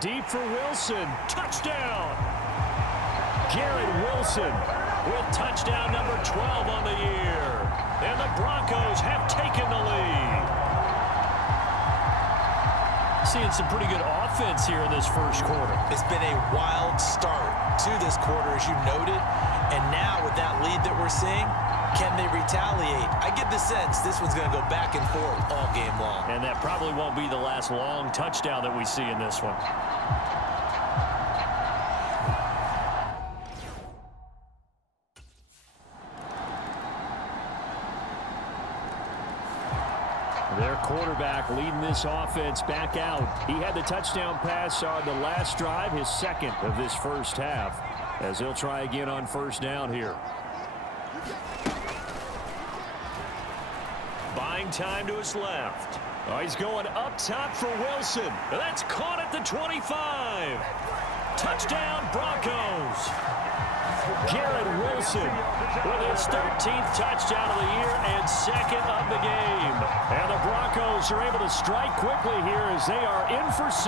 Deep for Wilson. Touchdown! Garrett Wilson with touchdown number 12 on the year. And the Broncos have taken the lead. Seeing some pretty good offense here in this first quarter. It's been a wild start to this quarter, as you noted. And now with that lead that we're seeing, can they retaliate? I get the sense this one's going to go back and forth all game long. And that probably won't be the last long touchdown that we see in this one. Their quarterback leading this offense back out. He had the touchdown pass on the last drive, his second of this first half, as he'll try again on first down here. Buying time to his left. Oh, he's going up top for Wilson. That's caught at the 25. Touchdown, Broncos. Garrett Wilson with his 13th touchdown of the year and second of the game. And the Broncos are able to strike quickly here as they are in for 6.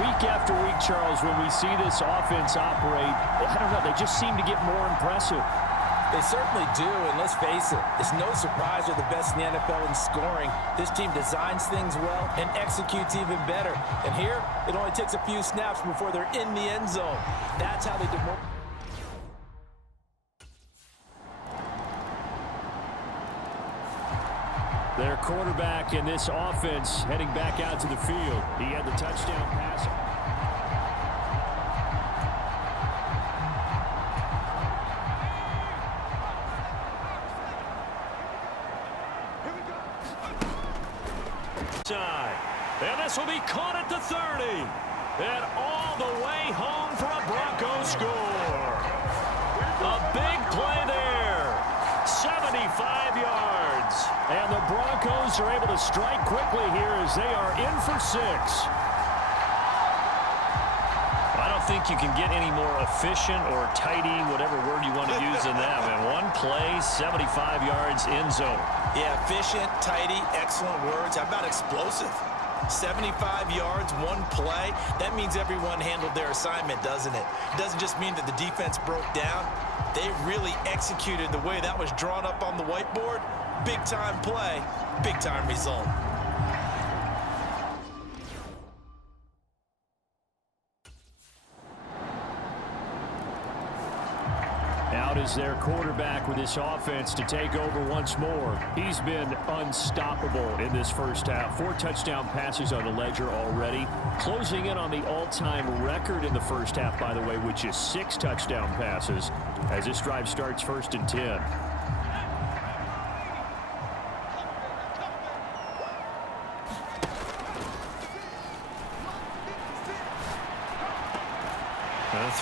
Week after week, Charles, when we see this offense operate, I don't know, they just seem to get more impressive. They certainly do, and let's face it, it's no surprise they're the best in the NFL in scoring. This team designs things well and executes even better. And here, it only takes a few snaps before they're in the end zone. That's how they do more. Their quarterback in this offense heading back out to the field. He had the touchdown pass. And this will be caught at the 30. And all the way home for a Broncos score. A big play there. 75 yards. And the Broncos are able to strike quickly here as they are in for 6. I don't think you can get any more efficient or tidy, whatever word you want to use in that. And one play, 75 yards, end zone. Yeah, efficient, tidy, excellent words. How about explosive? 75 yards, one play. That means everyone handled their assignment, doesn't it? It doesn't just mean that the defense broke down. They really executed the way that was drawn up on the whiteboard. Big-time play, big-time result. Out is their quarterback with this offense to take over once more. He's been unstoppable in this first half. 4 touchdown passes on the ledger already. Closing in on the all-time record in the first half, by the way, which is 6 touchdown passes as this drive starts 1st and 10.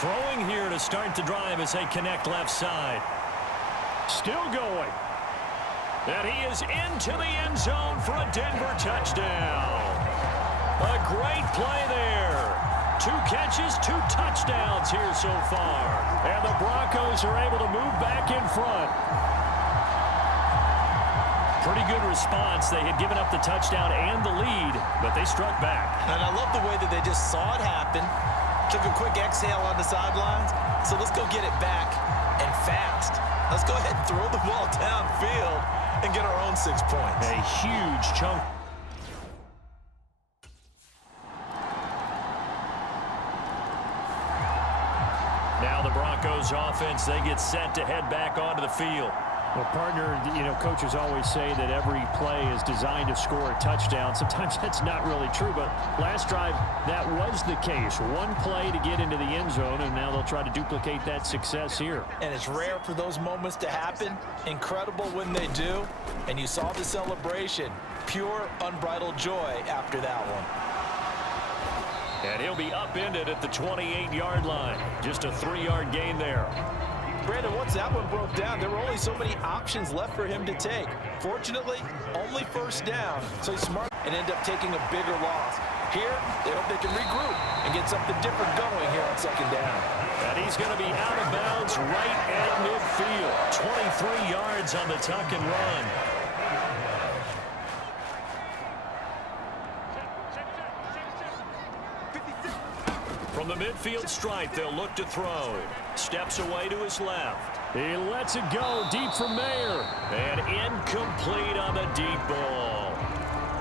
Throwing here to start the drive as they connect left side. Still going. And he is into the end zone for a Denver touchdown. A great play there. 2 catches, 2 touchdowns here so far. And the Broncos are able to move back in front. Pretty good response. They had given up the touchdown and the lead, but they struck back. And I love the way that they just saw it happen. Took a quick exhale on the sidelines. So let's go get it back and fast. Let's go ahead and throw the ball downfield and get our own 6 points. A huge chunk. Now the Broncos offense, they get set to head back onto the field. Well, partner, you know, coaches always say that every play is designed to score a touchdown. Sometimes that's not really true, but last drive, that was the case. One play to get into the end zone, and now they'll try to duplicate that success here. And it's rare for those moments to happen. Incredible when they do. And you saw the celebration. Pure, unbridled joy after that one. And he'll be upended at the 28-yard line. Just a 3-yard gain there. Brandon, once that one broke down, there were only so many options left for him to take. Fortunately, only first down, so he's smart and end up taking a bigger loss. Here, they hope they can regroup and get something different going here on 2nd down. And he's going to be out of bounds right at midfield. 23 yards on the tuck and run. From the midfield stripe, they'll look to throw. Steps away to his left. He lets it go deep for Mayer. And incomplete on the deep ball.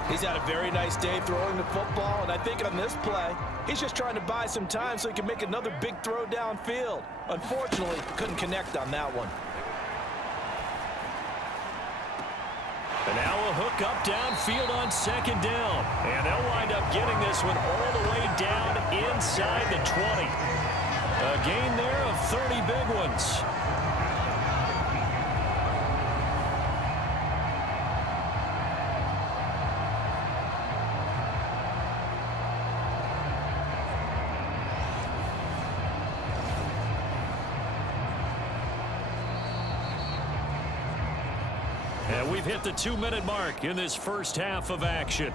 He's had a very nice day throwing the football, and I think on this play, he's just trying to buy some time so he can make another big throw downfield. Unfortunately, couldn't connect on that one. And now a hook up downfield on second down. And they'll wind up getting this one all the way down inside the 20. A gain there of 30 big ones. And we've hit the 2-minute mark in this first half of action.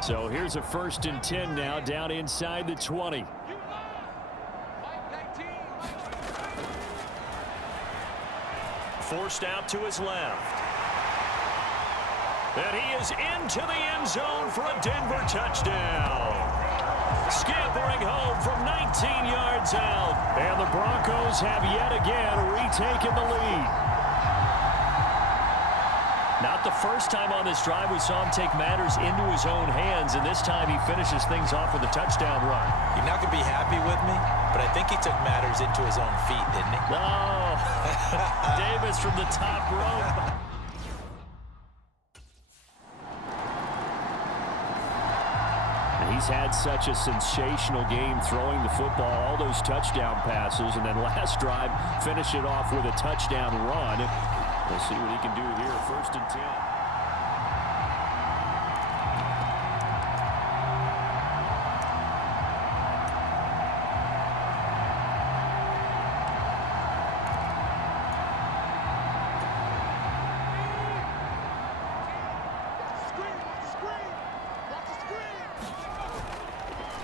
So here's a 1st and 10 now down inside the 20. Forced out to his left. And he is into the end zone for a Denver touchdown. Scampering home from 19 yards out. And the Broncos have yet again retaken the lead. Not the first time on this drive we saw him take matters into his own hands, and this time he finishes things off with a touchdown run. You're not going to be happy with me, but I think he took matters into his own feet, didn't he? Oh, Davis from the top rope. He's had such a sensational game throwing the football, all those touchdown passes, and then last drive finish it off with a touchdown run. We'll see what he can do here. 1st and 10.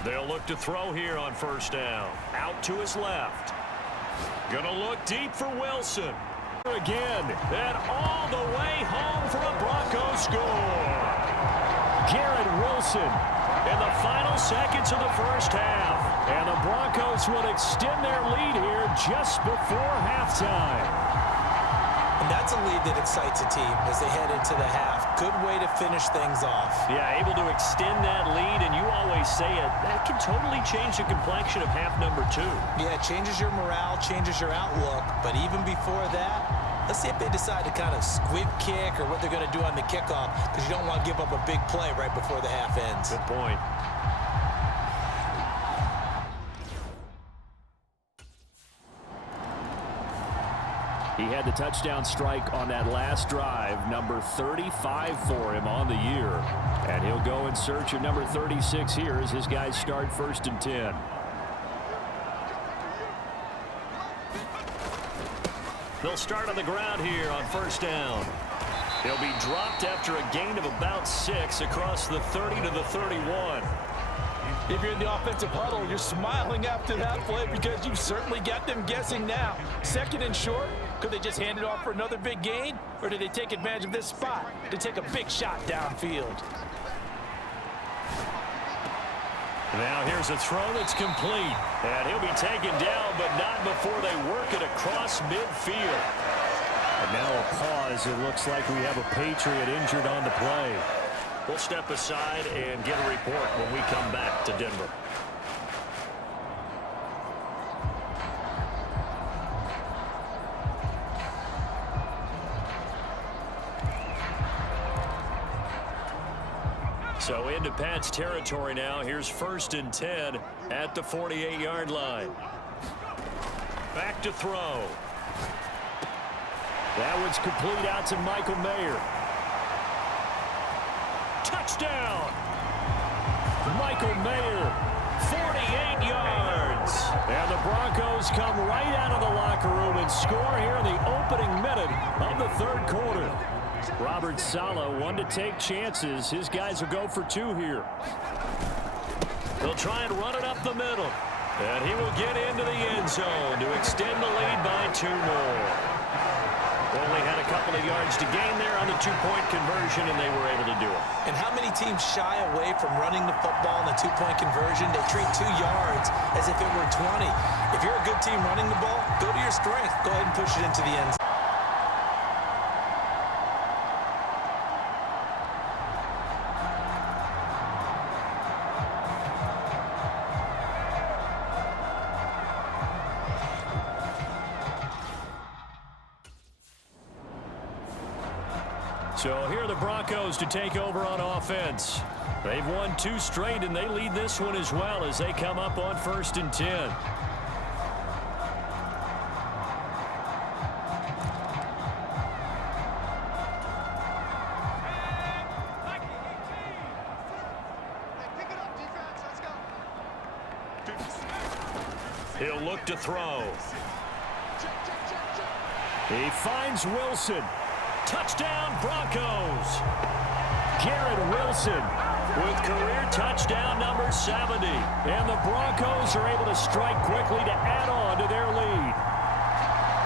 They'll look to throw here on 1st down. Out to his left. Gonna look deep for Wilson. Again, and all the way home for a Broncos score. Garrett Wilson in the final seconds of the first half. And the Broncos will extend their lead here just before halftime. And that's a lead that excites a team as they head into the half. Good way to finish things off. Yeah, able to extend that lead, and you always say it, that can totally change the complexion of half number 2. Yeah, it changes your morale, changes your outlook, but even before that, let's see if they decide to kind of squib kick or what they're going to do on the kickoff, because you don't want to give up a big play right before the half ends. Good point. He had the touchdown strike on that last drive, number 35 for him on the year. And he'll go in search of number 36 here as his guys start 1st and 10. They'll start on the ground here on 1st down. He'll be dropped after a gain of about 6 across the 30 to the 31. If you're in the offensive huddle, you're smiling after that play because you certainly got them guessing now. 2nd and short, could they just hand it off for another big gain? Or did they take advantage of this spot to take a big shot downfield? Now here's a throw that's complete. And he'll be taken down, but not before they work it across midfield. And now a pause. It looks like we have a Patriot injured on the play. We'll step aside and get a report when we come back to Denver. So into Pat's territory now. Here's 1st and 10 at the 48-yard line. Back to throw. That one's complete out to Michael Mayer. Touchdown! Michael Mayer, 48 yards. And the Broncos come right out of the locker room and score here in the opening minute of the 3rd quarter. Robert Saleh, one to take chances. His guys will go for 2 here. They'll try and run it up the middle. And he will get into the end zone to extend the lead by 2 more. Only had a couple of yards to gain there on the two-point conversion, and they were able to do it. And how many teams shy away from running the football in the two-point conversion? They treat 2 yards as if it were 20. If you're a good team running the ball, go to your strength. Go ahead and push it into the end zone. So here are the Broncos to take over on offense. They've won 2 straight, and they lead this one as well as they come up on 1st and 10. He'll look to throw. He finds Wilson. Touchdown, Broncos. Garrett Wilson with career touchdown number 70. And the Broncos are able to strike quickly to add on to their lead.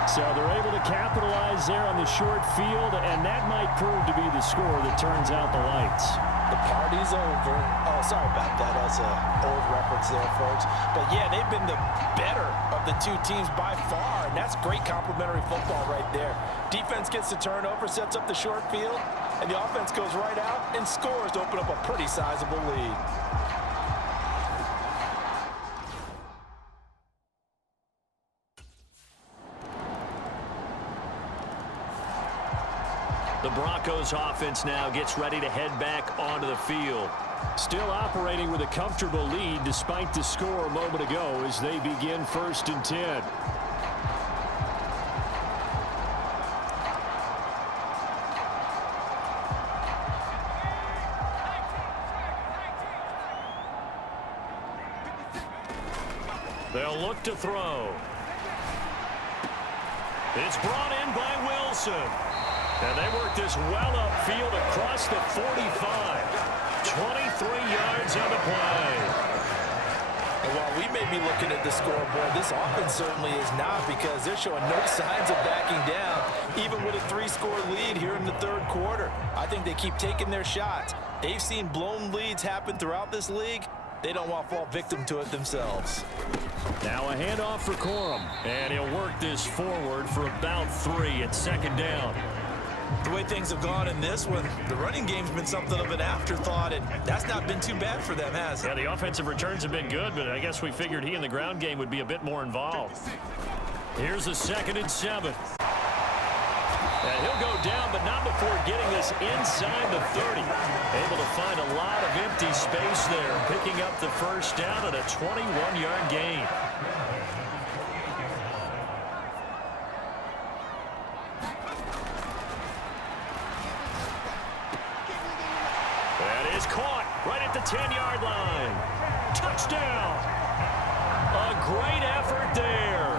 So they're able to capitalize there on the short field, and that might prove to be the score that turns out the lights. The party's over. Oh, sorry about that. That's an old reference there, folks. But, yeah, they've been the better of the 2 teams by far, and that's great complimentary football right there. Defense gets the turnover, sets up the short field, and the offense goes right out and scores to open up a pretty sizable lead. The Broncos offense now gets ready to head back onto the field. Still operating with a comfortable lead despite the score a moment ago as they begin 1st and 10. They'll look to throw. It's brought in by Wilson. And they work this well upfield across the 45. 23 yards on the play. And while we may be looking at the scoreboard, this offense certainly is not, because they're showing no signs of backing down, even with a 3-score lead here in the 3rd quarter. I think they keep taking their shots. They've seen blown leads happen throughout this league. They don't want to fall victim to it themselves. Now a handoff for Corum, and he'll work this forward for about 3 at 2nd down. The way things have gone in this one, the running game's been something of an afterthought, and that's not been too bad for them, has it? Yeah, the offensive returns have been good, but I guess we figured he in the ground game would be a bit more involved. Here's a 2nd and 7. And he'll go down, but not before getting this inside the 30. Able to find a lot of empty space there, picking up the 1st down at a 21-yard gain. That is caught right at the 10-yard line. Touchdown. A great effort there.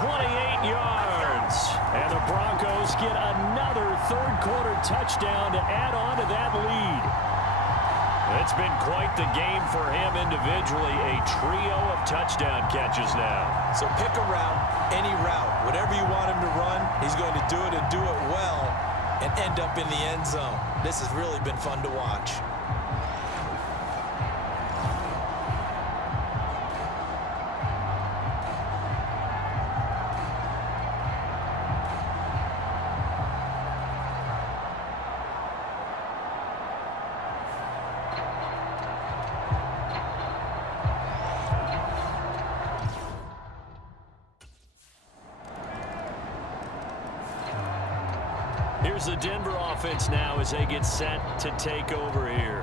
28 yards. And the Broncos get another 3rd quarter touchdown to add on to that lead. It's been quite the game for him individually. A trio of touchdown catches now. So pick a route, any route. Whatever you want him to run, he's going to do it and do it well and end up in the end zone. This has really been fun to watch. Here's the Denver offense now as they get set to take over here.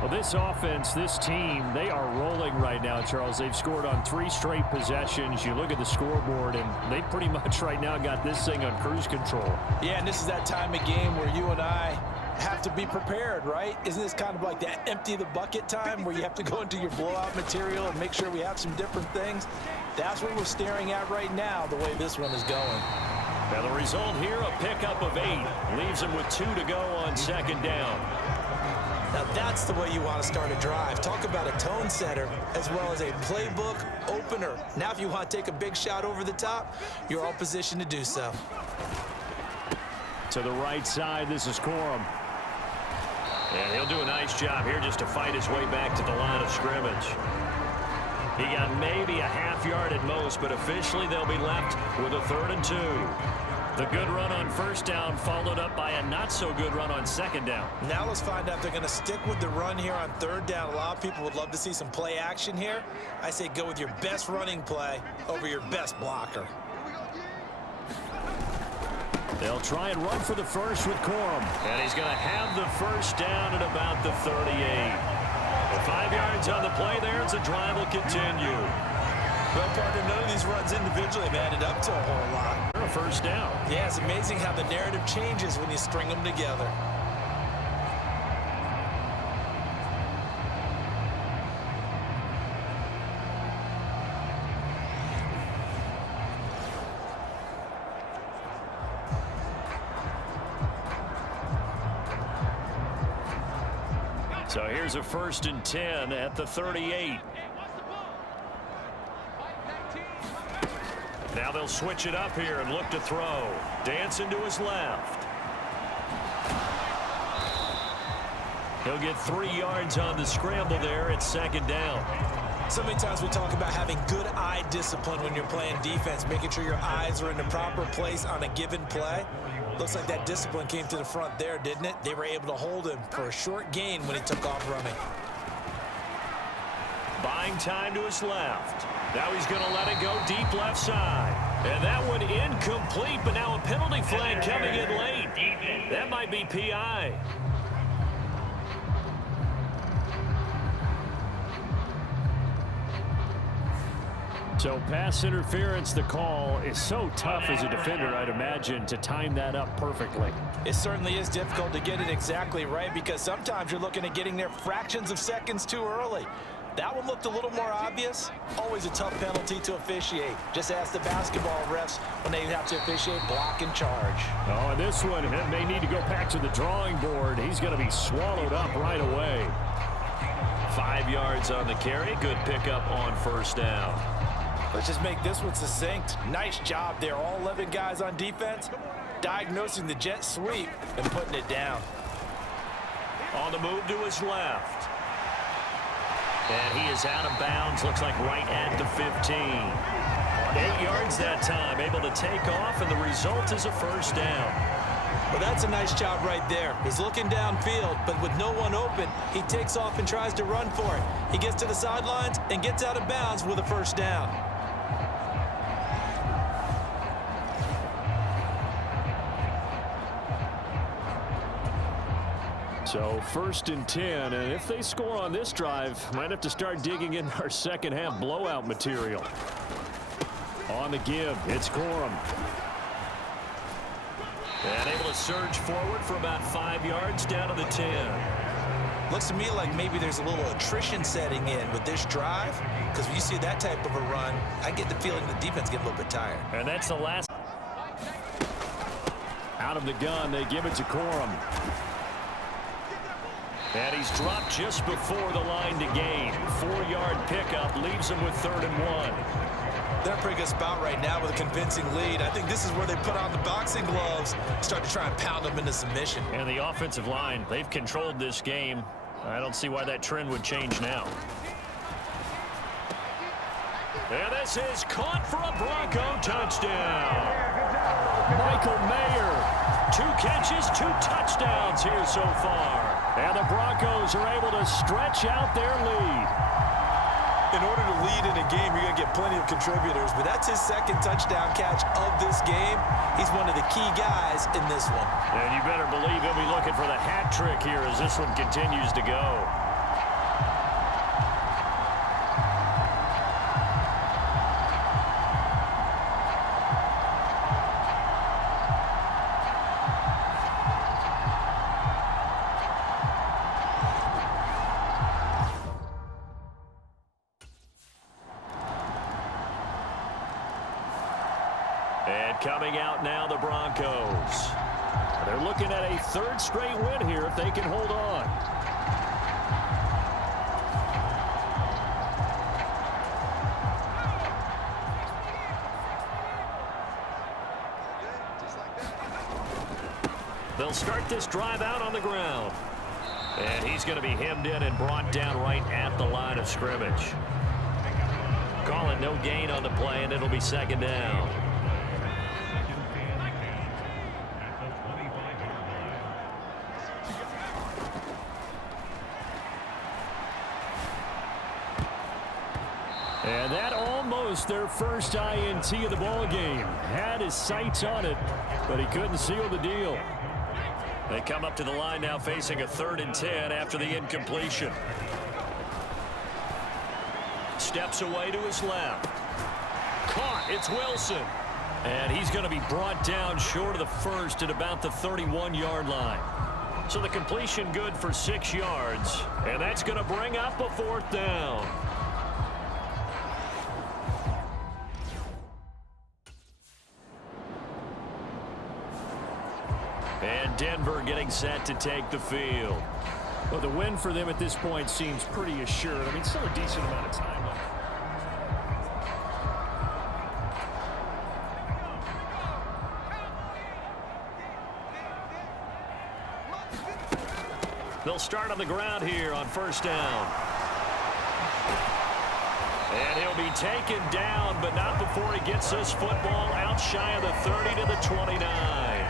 Well, this offense, this team, they are rolling right now, Charles. They've scored on 3 straight possessions. You look at the scoreboard, and they pretty much right now got this thing on cruise control. Yeah, and this is that time of game where you and I have to be prepared, right? Isn't this kind of like that empty the bucket time where you have to go into your blowout material and make sure we have some different things? That's what we're staring at right now, the way this one is going. Now the result here, a pickup of 8. Leaves them with 2 to go on 2nd down. Now that's the way you want to start a drive. Talk about a tone setter as well as a playbook opener. Now if you want to take a big shot over the top, you're all positioned to do so. To the right side, this is Corum. And he'll do a nice job here just to fight his way back to the line of scrimmage. He got maybe a half yard at most, but officially they'll be left with a 3rd and 2. The good run on first down followed up by a not-so-good run on second down. Now let's find out if they're going to stick with the run here on 3rd down. A lot of people would love to see some play action here. I say go with your best running play over your best blocker. They'll try and run for the first with Corum. And he's going to have the first down at about the 38. With 5 yards on the play there, the drive will continue. Well, partner, none of these runs individually have added up to a whole lot. A first down. Yeah, it's amazing how the narrative changes when you string them together. So here's a 1st and 10 at the 38. Now they'll switch it up here and look to throw. Dancing to his left. He'll get 3 yards on the scramble there at 2nd down. So many times we talk about having good eye discipline when you're playing defense, making sure your eyes are in the proper place on a given play. Looks like that discipline came to the front there, didn't it? They were able to hold him for a short gain when he took off running. Buying time to his left. Now he's going to let it go deep left side. And that one incomplete, but now a penalty flag coming in late. That might be PI. So pass interference, the call is so tough as a defender, I'd imagine, to time that up perfectly. It certainly is difficult to get it exactly right because sometimes you're looking at getting there fractions of seconds too early. That one looked a little more obvious. Always a tough penalty to officiate. Just ask the basketball refs when they have to officiate block and charge. Oh, and this one may need to go back to the drawing board. He's going to be swallowed up right away. 5 yards on the carry. Good pickup on first down. Let's just make this one succinct. Nice job there. All 11 guys on defense diagnosing the jet sweep and putting it down. On the move to his left. And he is out of bounds. Looks like right at the 15. 8 yards that time. Able to take off, and the result is a first down. Well, that's a nice job right there. He's looking downfield, but with no one open, he takes off and tries to run for it. He gets to the sidelines and gets out of bounds with a first down. So 1st and 10, and if they score on this drive, might have to start digging in our second half blowout material. On the give, it's Corum. And able to surge forward for about 5 yards down to the 10. Looks to me like maybe there's a little attrition setting in with this drive, because when you see that type of a run, I get the feeling the defense gets a little bit tired. And that's the last. Out of the gun, they give it to Corum. And he's dropped just before the line to gain. 4-yard pickup leaves him with 3rd and 1. They're in a pretty good spot right now with a convincing lead. I think this is where they put on the boxing gloves, start to try and pound them into submission. And the offensive line, they've controlled this game. I don't see why that trend would change now. And this is caught for a Bronco touchdown. Michael Mayer. 2 catches, 2 touchdowns here so far. And the Broncos are able to stretch out their lead. In order to lead in a game, you're going to get plenty of contributors, but that's his 2nd touchdown catch of this game. He's one of the key guys in this one. And you better believe he'll be looking for the hat trick here as this one continues to go. And coming out now, the Broncos. They're looking at a 3rd straight win here if they can hold on. start this drive out on the ground. And he's going to be hemmed in and brought down right at the line of scrimmage. Call it no gain on the play, and it'll be second down. And that almost their first INT of the ball game. Had his sights on it, but he couldn't seal the deal. They come up to the line now facing a 3rd and 10 after the incompletion. Steps away to his left. Caught. It's Wilson. And he's going to be brought down short of the first at about the 31-yard line. So the completion good for 6 yards. And that's going to bring up a 4th down. And Denver getting set to take the field. Well, the win for them at this point seems pretty assured. I mean, still a decent amount of time left. They'll start on the ground here on 1st down. And he'll be taken down, but not before he gets this football out shy of the 30 to the 29.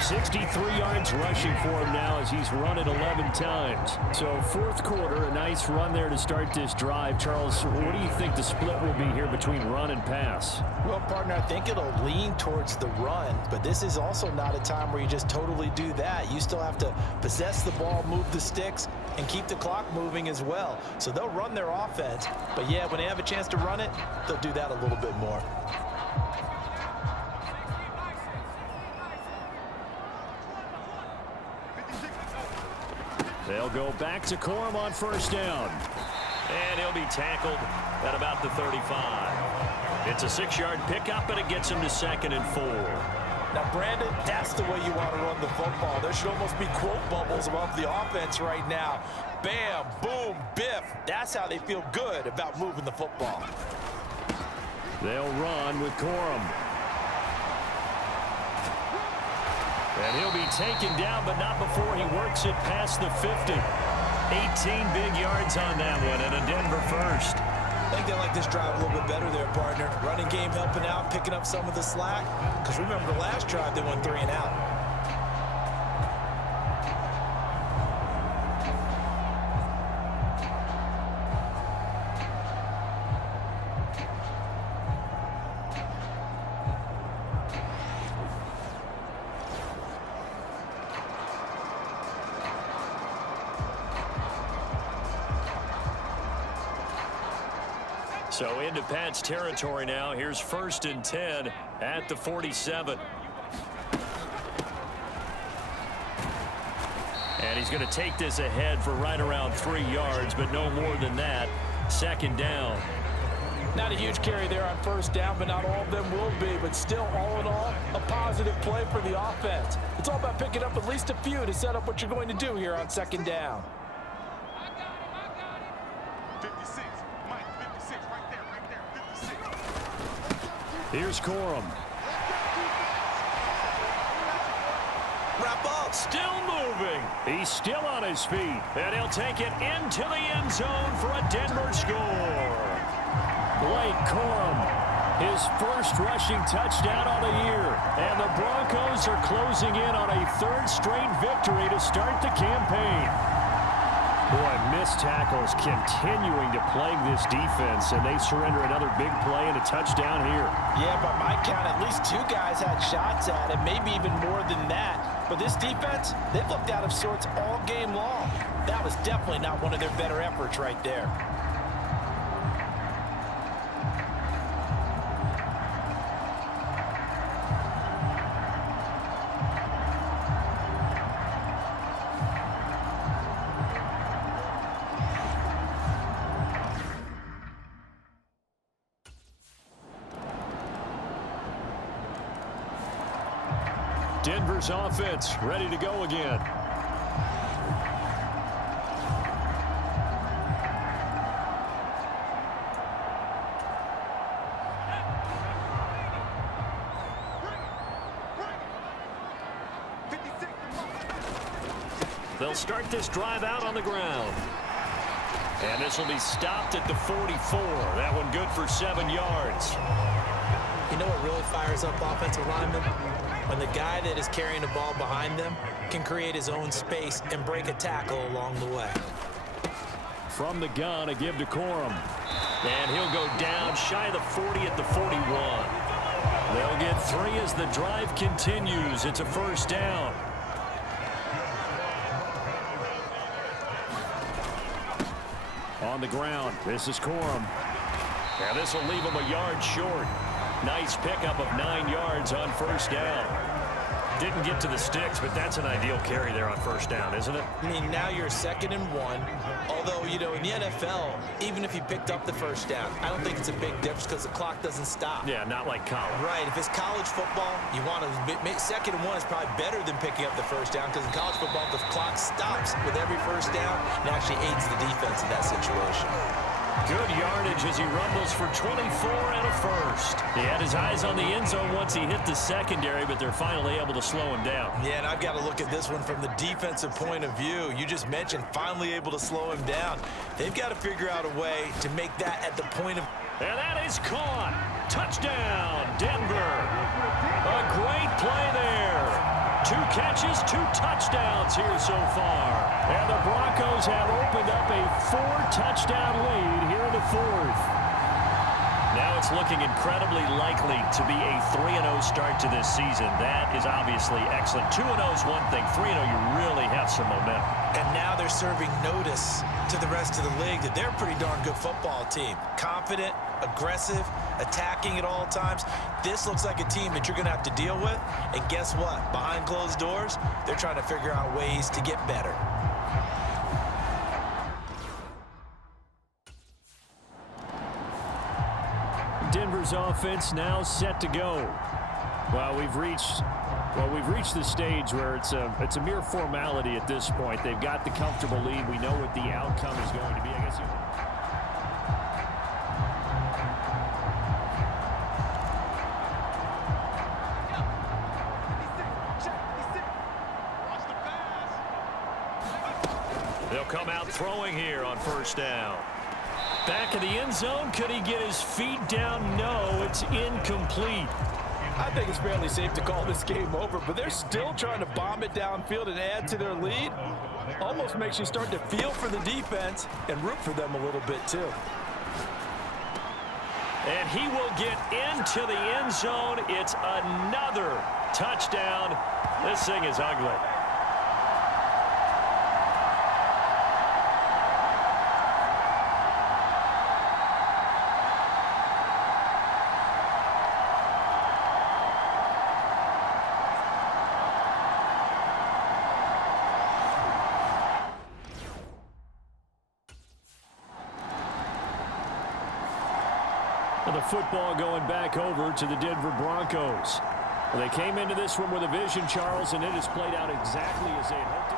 63 yards rushing for him now as he's run it 11 times. So 4th quarter, a nice run there to start this drive. Charles, what do you think the split will be here between run and pass? Well, partner, I think it'll lean towards the run, but this is also not a time where you just totally do that. You still have to possess the ball, move the sticks, and keep the clock moving as well. So they'll run their offense, but yeah, when they have a chance to run it, they'll do that a little bit more. They'll go back to Corum on 1st down. And he'll be tackled at about the 35. It's a 6-yard pickup, and it gets him to 2nd and 4. Now, Brandon, that's the way you want to run the football. There should almost be quote bubbles above the offense right now. Bam, boom, biff. That's how they feel good about moving the football. They'll run with Corum. And he'll be taken down, but not before he works it past the 50. 18 big yards on that one, and a Denver first. I think they like this drive a little bit better there, partner. Running game helping out, picking up some of the slack. Because remember the last drive, they went 3 and out. So into Pat's territory now. Here's 1st and 10 at the 47. And he's going to take this ahead for right around 3 yards, but no more than that. 2nd down. Not a huge carry there on 1st down, but not all of them will be. But still, all in all, a positive play for the offense. It's all about picking up at least a few to set up what you're going to do here on 2nd down. Here's Corum. Wrap up. Still moving. He's still on his feet. And he'll take it into the end zone for a Denver score. Blake Corum, his first rushing touchdown of the year. And the Broncos are closing in on a 3rd straight victory to start the campaign. Boy, missed tackles continuing to plague this defense, and they surrender another big play and a touchdown here. Yeah, by my count, at least 2 guys had shots at it, maybe even more than that. But this defense, they've looked out of sorts all game long. That was definitely not one of their better efforts right there. Denver's offense ready to go again. They'll start this drive out on the ground. And this will be stopped at the 44. That one good for 7 yards. You know what really fires up offensive linemen? When the guy that is carrying the ball behind them can create his own space and break a tackle along the way. From the gun, a give to Corum. And he'll go down shy of the 40 at the 41. They'll get 3 as the drive continues. It's a first down. On the ground, this is Corum. And this will leave him a yard short. Nice pickup of 9 yards on first down. Didn't get to the sticks, but that's an ideal carry there on first down, isn't it? I mean, now you're 2nd and 1. Although, you know, in the NFL, even if you picked up the first down, I don't think it's a big difference because the clock doesn't stop. Yeah, not like college. Right. If it's college football, you want to 2nd and 1 is probably better than picking up the first down because in college football, the clock stops with every first down and actually aids the defense in that situation. Good yardage as he rumbles for 24 and a first. He had his eyes on the end zone once he hit the secondary, but they're finally able to slow him down. Yeah, and I've got to look at this one from the defensive point of view. You just mentioned finally able to slow him down. They've got to figure out a way to make that at the point of... And that is caught. Touchdown, Denver. A great play there. 2 catches, 2 touchdowns here so far. And the Broncos have opened up a 4-touchdown lead here in the 4th. Now it's looking incredibly likely to be a 3-0 start to this season. That is obviously excellent. 2-0 is one thing. 3-0, you really have some momentum. And now they're serving notice to the rest of the league that they're a pretty darn good football team. Confident, aggressive, attacking at all times. This looks like a team that you're going to have to deal with. And guess what? Behind closed doors, they're trying to figure out ways to get better. Denver's offense now set to go. Well, we've reached the stage where it's a mere formality at this point. They've got the comfortable lead. We know what the outcome is going to be. I guess they'll come out throwing here on first down. Back of the end zone. Could he get his feet down? No, it's incomplete. I think it's fairly safe to call this game over, but they're still trying to bomb it downfield and add to their lead. Almost makes you start to feel for the defense and root for them a little bit too. And he will get into the end zone. It's another touchdown. This thing is ugly. The football going back over to the Denver Broncos. Well, they came into this one with a vision, Charles, and it has played out exactly as they had hoped.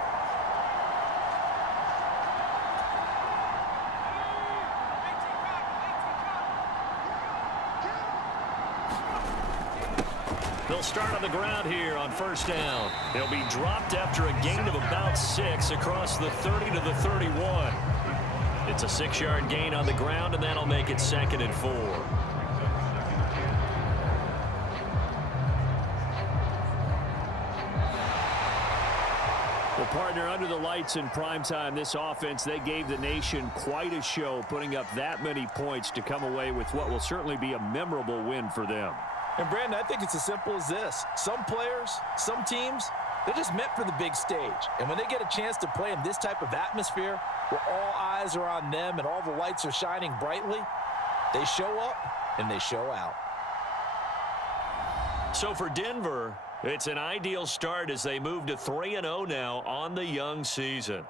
They'll start on the ground here on first down. They'll be dropped after a gain of about 6 across the 30 to the 31. It's a 6-yard gain on the ground, and that'll make it 2nd and 4. Well, partner, under the lights in primetime, this offense, they gave the nation quite a show, putting up that many points to come away with what will certainly be a memorable win for them. And, Brandon, I think it's as simple as this. Some players, some teams, they're just meant for the big stage. And when they get a chance to play in this type of atmosphere where all eyes are on them and all the lights are shining brightly, they show up and they show out. So for Denver, it's an ideal start as they move to 3-0 now on the young season.